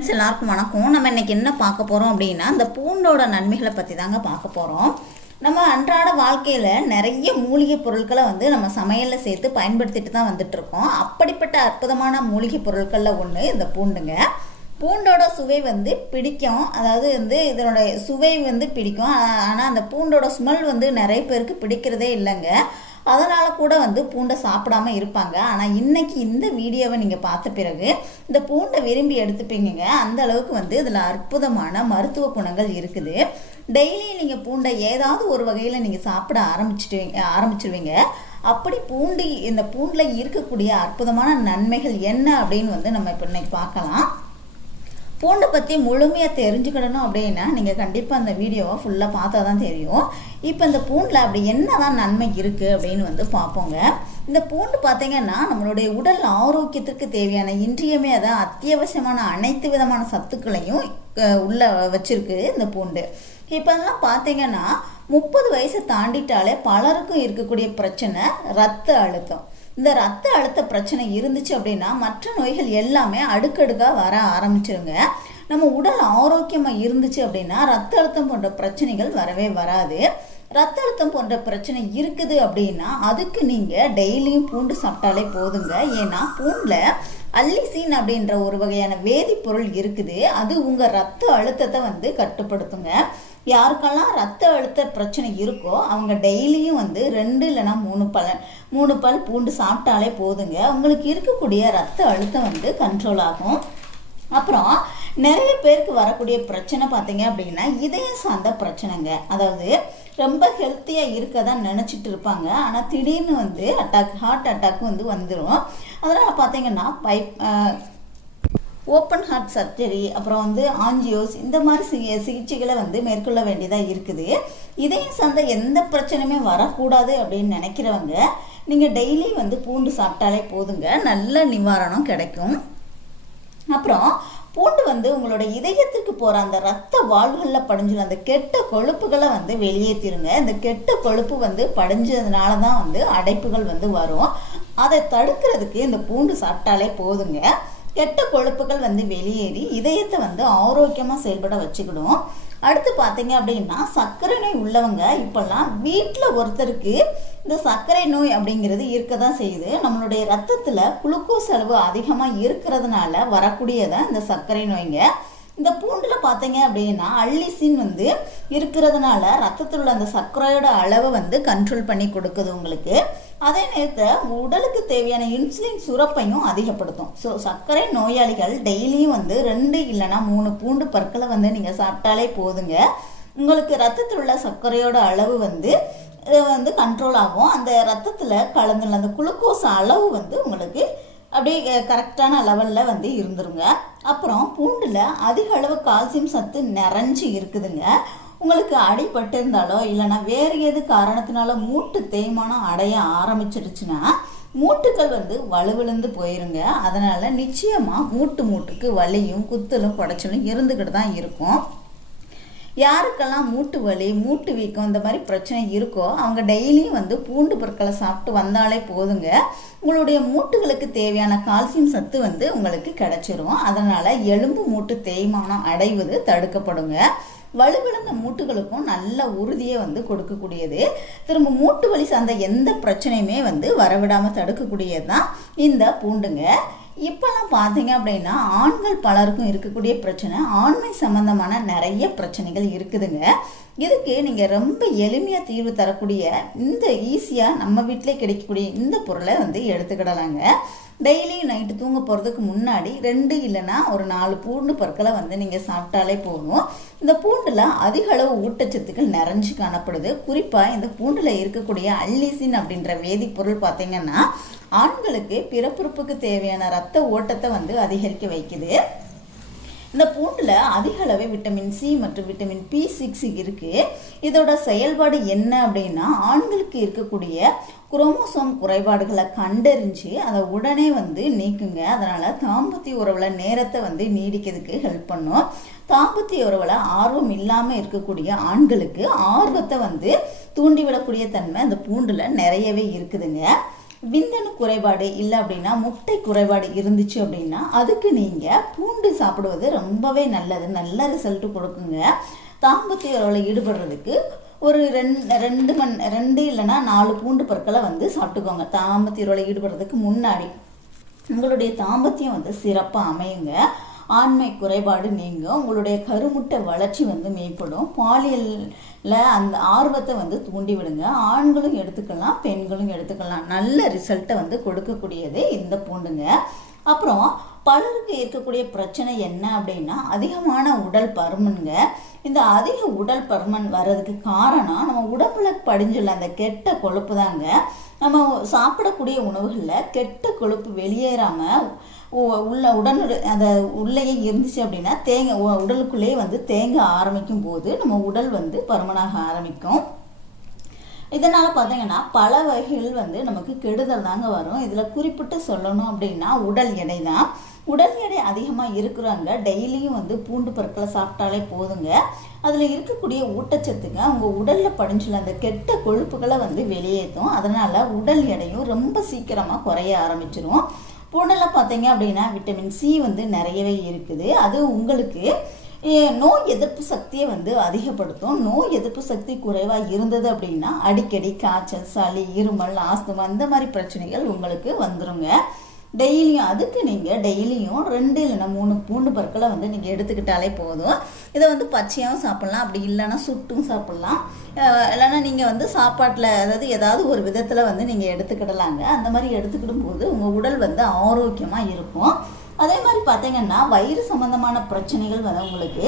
Friends எல்லாருக்கும் வணக்கம். நம்ம இன்னைக்கு என்ன பார்க்க போகிறோம் அப்படின்னா இந்த பூண்டோட நன்மைகளை பற்றி தாங்க பார்க்க போகிறோம் நம்ம அன்றாட வாழ்க்கையில் நிறைய மூலிகை பொருட்களை வந்து நம்ம சமையலில் சேர்த்து பயன்படுத்திட்டு தான் வந்துட்டு இருக்கோம். அப்படிப்பட்ட அற்புதமான மூலிகை பொருட்களில் ஒன்று இந்த பூண்டுங்க. பூண்டோட சுவை வந்து பிடிக்கும். அதாவது வந்து இதனுடைய சுவை வந்து பிடிக்கும். ஆனால் அந்த பூண்டோட ஸ்மெல் வந்து நிறைய பேருக்கு பிடிக்கிறதே இல்லைங்க. அதனால் கூட வந்து பூண்டை சாப்பிடாம இருப்பாங்க. ஆனால் இன்றைக்கி இந்த வீடியோவை நீங்கள் பார்த்த பிறகு இந்த பூண்டை விரும்பி எடுத்துப்பீங்க அந்த அளவுக்கு வந்து இதில் அற்புதமான மருத்துவ குணங்கள் இருக்குது. டெய்லி நீங்கள் பூண்டை ஏதாவது ஒரு வகையில் நீங்கள் சாப்பிட ஆரம்பிச்சிடுவீங்க ஆரம்பிச்சிருவீங்க. அப்படி பூண்டு இந்த பூண்டில் இருக்கக்கூடிய அற்புதமான நன்மைகள் என்ன அப்படின்னு வந்து நம்ம இப்போ இன்னைக்கு பார்க்கலாம். பூண்டை பற்றி முழுமையாக தெரிஞ்சுக்கிடணும் அப்படின்னா நீங்கள் கண்டிப்பாக அந்த வீடியோவை ஃபுல்லாக பார்த்தா தான் தெரியும். இப்போ இந்த பூண்டில் அப்படி என்ன தான் நன்மை இருக்குது அப்படின்னு வந்து பார்ப்போங்க. இந்த பூண்டு பார்த்தீங்கன்னா நம்மளுடைய உடல் ஆரோக்கியத்திற்கு தேவையான இன்றியமே அதான் அத்தியாவசியமான அனைத்து விதமான சத்துக்களையும் உள்ளே உள்ள இந்த பூண்டு. இப்போல்லாம் பார்த்தீங்கன்னா முப்பது வயசை தாண்டிட்டாலே பலருக்கும் இருக்கக்கூடிய பிரச்சனை ரத்த அழுத்தம். இந்த ரத்த அழுத்த பிரச்சனை இருந்துச்சு அப்படின்னா மற்ற நோய்கள் எல்லாமே அடுக்கடுக்காக வர ஆரம்பிச்சிருங்க. நம்ம உடல் ஆரோக்கியமாக இருந்துச்சு அப்படின்னா ரத்த அழுத்தம் போன்ற பிரச்சனைகள் வரவே வராது. ரத்த அழுத்தம் போன்ற பிரச்சனை இருக்குது அப்படின்னா அதுக்கு நீங்கள் டெய்லியும் பூண்டு சாப்பிட்டாலே போதுங்க. ஏன்னா பூண்டில் அல்லிசீன் அப்படின்ற ஒரு வகையான வேதிப்பொருள் இருக்குது. அது உங்கள் ரத்த அழுத்தத்தை வந்து கட்டுப்படுத்துங்க. யாருக்கெல்லாம் ரத்த அழுத்த பிரச்சனை இருக்கோ அவங்க டெய்லியும் வந்து ரெண்டு இல்லைன்னா மூணு பல் மூணு பல் பூண்டு சாப்பிட்டாலே போதுங்க. உங்களுக்கு இருக்கக்கூடிய ரத்த அழுத்தம் வந்து கண்ட்ரோல் ஆகும். அப்புறம் நிறைய பேருக்கு வரக்கூடிய பிரச்சனை பார்த்தீங்க அப்படின்னா இதயம் சார்ந்த பிரச்சனைங்க. அதாவது ரொம்ப ஹெல்த்தியாக இருக்க தான் நினச்சிட்டு இருப்பாங்க. ஆனால் திடீர்னு வந்து அட்டாக் ஹார்ட் அட்டாக் வந்து வந்துடும் அதனால் பார்த்தீங்கன்னா பைப் ஓப்பன் ஹார்ட் சர்ஜரி அப்புறம் வந்து ஆஞ்சியோஸ் இந்த மாதிரி சிகி சிகிச்சைகளை வந்து மேற்கொள்ள வேண்டியதாக இருக்குது. இதயம் சார்ந்த எந்த பிரச்சனையுமே வரக்கூடாது அப்படின்னு நினைக்கிறவங்க நீங்கள் டெய்லி வந்து பூண்டு சாப்பிட்டாலே போதுங்க. நல்ல நிவாரணம் கிடைக்கும். அப்புறம் பூண்டு வந்து உங்களோட இதயத்துக்கு போகிற அந்த ரத்த வாழ்வுகளில் படிஞ்சிடும் அந்த கெட்ட கொழுப்புகளை வந்து வெளியேற்றிருங்க இந்த கெட்ட கொழுப்பு வந்து படிஞ்சதுனால தான் வந்து அடைப்புகள் வந்து வரும். அதை தடுக்கிறதுக்கு இந்த பூண்டு சாப்பிட்டாலே போதுங்க. கெட்ட கொழுப்புகள் வந்து வெளியேறி இதயத்தை வந்து ஆரோக்கியமாக செயல்பட வச்சுக்கிடும். அடுத்து பார்த்தீங்க அப்படின்னா சர்க்கரை நோய் உள்ளவங்க இப்போல்லாம் வீட்டில் ஒருத்தருக்கு இந்த சர்க்கரை நோய் அப்படிங்கிறது இருக்க தான் செய்யுது. நம்மளுடைய ரத்தத்தில் குளுக்கோஸ் அளவு அதிகமாக இருக்கிறதுனால வரக்கூடியதான் இந்த சர்க்கரை நோய்ங்க. இந்த பூண்டில் பார்த்தீங்க அப்படின்னா அள்ளிசின் வந்து இருக்கிறதுனால ரத்தத்தில் உள்ள அந்த சர்க்கரையோட அளவை வந்து கண்ட்ரோல் பண்ணி கொடுக்குது உங்களுக்கு. அதே நேரத்தில் உடலுக்கு தேவையான இன்சுலின் சுரப்பையும் அதிகப்படுத்தும். ஸோ சர்க்கரை நோயாளிகள் டெய்லியும் வந்து ரெண்டு இல்லைன்னா மூணு பூண்டு பற்களை வந்து நீங்கள் சாப்பிட்டாலே போதுங்க. உங்களுக்கு ரத்தத்தில் உள்ள சர்க்கரையோட அளவு வந்து வந்து கண்ட்ரோல் ஆகும். அந்த ரத்தத்தில் கலந்துள்ள அந்த குளுக்கோஸ் அளவு வந்து உங்களுக்கு அப்படியே கரெக்டான லெவலில் வந்து இருந்துருங்க. அப்புறம் பூண்டில் அதிக அளவு கால்சியம் சத்து நிறைஞ்சு இருக்குதுங்க. உங்களுக்கு அடிபட்டிருந்தாலோ இருந்தாலோ வேறு எது காரணத்தினால மூட்டு தேய்மானம் அடைய ஆரம்பிச்சிடுச்சுன்னா மூட்டுக்கள் வந்து வலுவிழுந்து போயிருங்க. அதனால் நிச்சயமாக மூட்டு மூட்டுக்கு வலியும் குத்தலும் குடைச்சலும் இருந்துக்கிட்டு தான் இருக்கும். யாருக்கெல்லாம் மூட்டு வலி மூட்டு வீக்கம் இந்த மாதிரி பிரச்சனை இருக்கோ அவங்க டெய்லியும் வந்து பூண்டு பொருட்களை சாப்பிட்டு வந்தாலே போதுங்க. உங்களுடைய மூட்டுகளுக்கு தேவையான கால்சியம் சத்து வந்து உங்களுக்கு கிடைச்சிரும். அதனால் எலும்பு மூட்டு தேய்மானம் அடைவது தடுக்கப்படுங்க. வலுவிழந்த மூட்டுகளுக்கும் நல்ல உறுதியை வந்து கொடுக்கக்கூடியது. திரும்ப மூட்டு வலி சார்ந்த எந்த பிரச்சனையுமே வந்து வரவிடாமல் தடுக்கக்கூடியது தான் இந்த பூண்டுங்க. இப்போல்லாம் பார்த்தீங்க அப்படின்னா ஆண்கள் பலருக்கும் இருக்கக்கூடிய பிரச்சனை ஆண்மை சம்பந்தமான நிறைய பிரச்சனைகள் இருக்குதுங்க. இதுக்கு நீங்கள் ரொம்ப எளிமையாக தீர்வு தரக்கூடிய இந்த ஈஸியாக நம்ம வீட்டிலே கிடைக்கக்கூடிய இந்த பொருளை வந்து எடுத்துக்கிடலாங்க. டெய்லி நைட்டு தூங்க போகிறதுக்கு முன்னாடி ரெண்டு இல்லைன்னா ஒரு நாலு பூண்டு பொருட்களை வந்து நீங்கள் சாப்பிட்டாலே போதும். இந்த பூண்டில் அதிக அளவு ஊட்டச்சத்துக்கள் நிறைஞ்சு காணப்படுது. குறிப்பாக இந்த பூண்டில் இருக்கக்கூடிய அல்லிசின் அப்படின்ற வேதிப்பொருள் பார்த்தீங்கன்னா ஆண்களுக்கு பிறப்புறுப்புக்கு தேவையான ரத்த ஓட்டத்தை வந்து அதிகரிக்க வைக்குது. இந்த பூண்டில் அதிக அளவு விட்டமின் சி மற்றும் விட்டமின் பி சிக்ஸ் இருக்குது இதோட செயல்பாடு என்ன அப்படின்னா ஆண்களுக்கு இருக்கக்கூடிய குரோமோசோம் குறைபாடுகளை கண்டறிஞ்சு அதை உடனே வந்து நீக்குங்க. அதனால் தாம்பத்திய உறவில் நேரத்தை வந்து நீடிக்கிறதுக்கு ஹெல்ப் பண்ணும். தாம்பத்திய உறவில் ஆர்வம் இல்லாமல் இருக்கக்கூடிய ஆண்களுக்கு ஆர்வத்தை வந்து தூண்டிவிடக்கூடிய தன்மை அந்த பூண்டில் நிறையவே இருக்குதுங்க. விந்தணு குறைபாடு இல்லை அப்படின்னா முட்டை குறைபாடு இருந்துச்சு அப்படின்னா அதுக்கு நீங்கள் பூண்டு சாப்பிடுவது ரொம்பவே நல்லது. நல்ல ரிசல்ட் கொடுக்குங்க. தாம்பத்திய உறவில் ஈடுபடுறதுக்கு ஒரு ரெண்டு ரெண்டு மண் ரெண்டு இல்லைன்னா நாலு பூண்டு பொருட்களை வந்து சாப்பிட்டுக்கோங்க. தாம்பத்திய உறவில் ஈடுபடுறதுக்கு முன்னாடி உங்களுடைய தாம்பத்தியம் வந்து சிறப்பாக அமையுங்க. ஆண்மை குறைபாடு நீங்கும் உங்களுடைய கருமுட்டை வளர்ச்சி வந்து மேம்படும். பாலியலில் அந்த ஆர்வத்தை வந்து தூண்டி விடுங்க. ஆண்களும் எடுத்துக்கலாம் பெண்களும் எடுத்துக்கலாம். நல்ல ரிசல்ட்டை வந்து கொடுக்கக்கூடியது இந்த பூண்டுங்க. அப்புறம் பலருக்கு இருக்கக்கூடிய பிரச்சனை என்ன அப்படின்னா அதிகமான உடல் பருமனுங்க. இந்த அதிக உடல் பருமன் வர்றதுக்கு காரணம் நம்ம உடம்புல படிஞ்சுள்ள அந்த கெட்ட கொழுப்பு தாங்க. நம்ம சாப்பிடக்கூடிய உணவுகளில் கெட்ட கொழுப்பு வெளியேறாமல் உள்ள உடல் அந்த உள்ளேயே இருந்துச்சு அப்படின்னா தேங்க உடலுக்குள்ளேயே வந்து தேங்க ஆரம்பிக்கும் போது நம்ம உடல் வந்து பருமனாக ஆரம்பிக்கும். இதனால் பார்த்தீங்கன்னா பல வகைகள் வந்து நமக்கு கெடுதல் தாங்க வரும். இதில் குறிப்பிட்டு சொல்லணும் அப்படின்னா உடல் எடை தான். உடல் எடை அதிகமாக இருக்கிறவங்க டெய்லியும் வந்து பூண்டு பற்களை சாப்பிட்டாலே போதுங்க. அதில் இருக்கக்கூடிய ஊட்டச்சத்துங்க உங்கள் உடலில் படிஞ்சுள்ள அந்த கெட்ட கொழுப்புகளை வந்து வெளியேற்றும் அதனால் உடல் எடையும் ரொம்ப சீக்கிரமாக குறைய ஆரம்பிச்சிடும் பூண்டில் பார்த்தீங்க அப்படின்னா விட்டமின் சி வந்து நிறையவே இருக்குது. அது உங்களுக்கு நோய் எதிர்ப்பு சக்தியை வந்து அதிகப்படுத்தும். நோய் எதிர்ப்பு சக்தி குறைவாக இருந்தது அப்படின்னா அடிக்கடி காய்ச்சல் சளி இருமல் ஆஸ்துமா இந்த மாதிரி பிரச்சனைகள் உங்களுக்கு வந்துருங்க. டெய்லியும் அதுக்கு நீங்கள் டெய்லியும் ரெண்டு இல்லைன்னா மூணு பூண்டு பற்களை வந்து நீங்கள் எடுத்துக்கிட்டாலே போதும். இதை வந்து பச்சையாகவும் சாப்பிட்லாம் அப்படி இல்லைன்னா சுட்டும் சாப்பிட்லாம். இல்லைன்னா நீங்கள் வந்து சாப்பாட்டில் அதாவது ஏதாவது ஒரு விதத்தில் வந்து நீங்கள் எடுத்துக்கிடலாங்க. அந்த மாதிரி எடுத்துக்கிடும் போது உங்கள் உடல் வந்து ஆரோக்கியமாக இருக்கும். அதே மாதிரி பார்த்தீங்கன்னா வயிறு சம்மந்தமான பிரச்சனைகள் வந்து உங்களுக்கு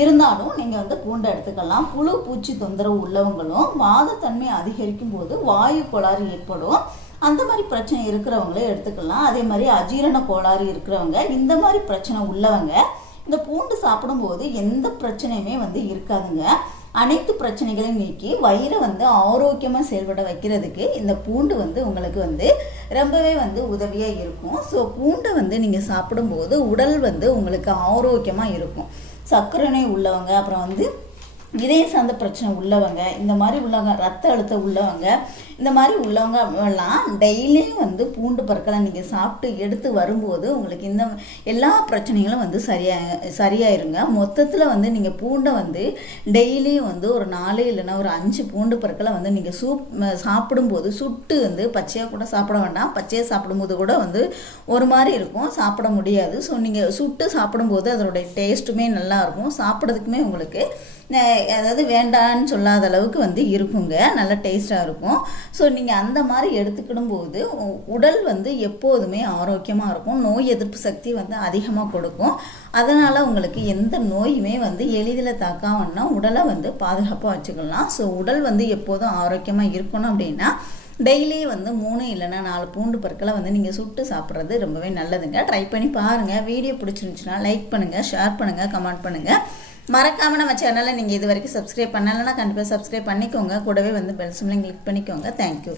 இருந்தாலும் நீங்கள் வந்து பூண்டை எடுத்துக்கலாம். புழு பூச்சி தொந்தரவு உள்ளவங்களும் வாதத்தன்மை அதிகரிக்கும் போது வாயு கோளாறு ஏற்படும். அந்த மாதிரி பிரச்சனை இருக்கிறவங்களே எடுத்துக்கலாம். அதே மாதிரி அஜீரண கோளாறு இருக்கிறவங்க இந்த மாதிரி பிரச்சனை உள்ளவங்க இந்த பூண்டு சாப்பிடும்போது எந்த பிரச்சனையுமே வந்து இருக்காதுங்க. அனைத்து பிரச்சனைகளையும் நீக்கி வயிறை வந்து ஆரோக்கியமாக செயல்பட வைக்கிறதுக்கு இந்த பூண்டு வந்து உங்களுக்கு வந்து ரொம்பவே வந்து உதவியாக இருக்கும். ஸோ பூண்டை வந்து நீங்கள் சாப்பிடும்போது உடல் வந்து உங்களுக்கு ஆரோக்கியமாக இருக்கும். சர்க்கரை உள்ளவங்க அப்புறம் வந்து இதய சார்ந்த பிரச்சனை உள்ளவங்க இந்த மாதிரி உள்ளவங்க ரத்த அழுத்தம் உள்ளவங்க இந்த மாதிரி உள்ளவங்க எல்லாம் டெய்லியும் வந்து பூண்டு பற்களை நீங்கள் சாப்பிட்டு எடுத்து வரும்போது உங்களுக்கு இந்த எல்லா பிரச்சனைகளும் வந்து சரியாக சரியாயிருங்க. மொத்தத்தில் வந்து நீங்கள் பூண்டை வந்து டெய்லியும் வந்து ஒரு நாலு இல்லைன்னா ஒரு அஞ்சு பூண்டு பற்களை வந்து நீங்கள் சூப் சாப்பிடும்போது சுட்டு வந்து பச்சையாக கூட சாப்பிட வேண்டாம். பச்சையாக சாப்பிடும்போது கூட வந்து ஒரு மாதிரி இருக்கும். சாப்பிட முடியாது. ஸோ நீங்கள் சுட்டு சாப்பிடும்போது அதனுடைய டேஸ்ட்டுமே நல்லாயிருக்கும் சாப்பிட்றதுக்குமே உங்களுக்கு அதாவது வேண்டான்னு சொல்லாத அளவுக்கு வந்து இருக்குங்க. நல்ல டேஸ்ட்டாக இருக்கும். ஸோ நீங்கள் அந்த மாதிரி எடுத்துக்கிடும் போது உடல் வந்து எப்போதுமே ஆரோக்கியமாக இருக்கும். நோய் எதிர்ப்பு சக்தி வந்து அதிகமாக கொடுக்கும். அதனால் உங்களுக்கு எந்த நோயுமே வந்து எளிதில் தாக்காமன்னா உடலை வந்து பாதுகாப்பாக வச்சுக்கலாம். ஸோ உடல் வந்து எப்போதும் ஆரோக்கியமாக இருக்கணும் அப்படின்னா டெய்லி வந்து மூணு இல்லைன்னா நாலு பூண்டு பற்களை வந்து நீங்கள் சுட்டு சாப்பிட்றது ரொம்பவே நல்லதுங்க. ட்ரை பண்ணி பாருங்கள் வீடியோ பிடிச்சிருந்துச்சுன்னா லைக் பண்ணுங்கள் ஷேர் பண்ணுங்கள் கமெண்ட் பண்ணுங்கள் மறக்காமல் நம்ம சேனலை நீங்கள் இது வரைக்கும் சப்ஸ்கிரைப் பண்ணலைன்னா கண்டிப்பாக சப்ஸ்கிரைப் பண்ணிக்கோங்க. கூடவே வந்து பெல் சிம்லையும் கிளிக் பண்ணிக்கோங்க. Thank you